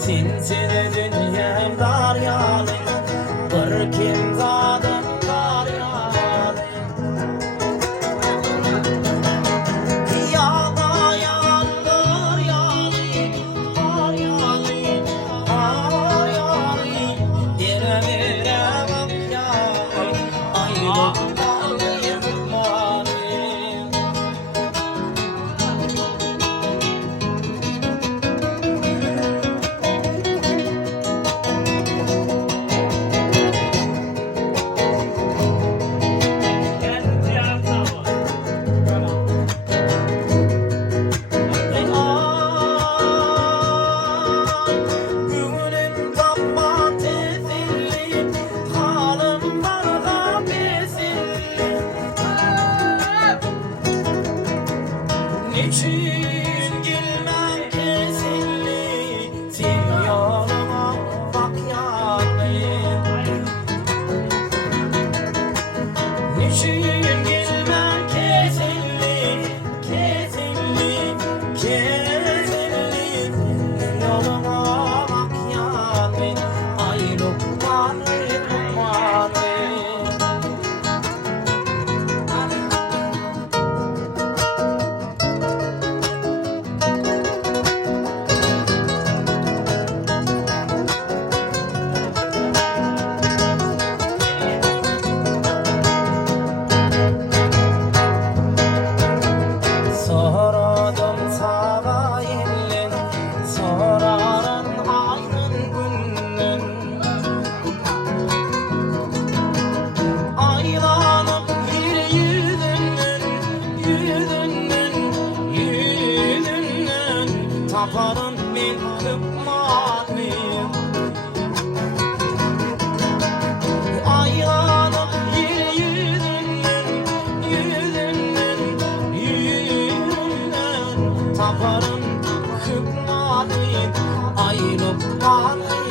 Sinsin dünyam daryalı, bir kim zadım daryalı. Yağda yandır yalı, daryalı, daryalı. Yere veremem yalı, ayrılık malı. Niçin gelmem kesilli, sen yoluma bak yanayım. Niçin gelmem kesilli, kesilli, kesilli, yoluma bak yanayım. Ay lokmanı, lokmanı. Soradım sana yellen, sorarın ayrın günden. Aylanıp yüzünden, yüzünden, yüzünden taparım ben tıkmalıyım. Aylanıp yüzünden, yüzünden, yüzünden taparım tıkmalıyım. Ay lokmanı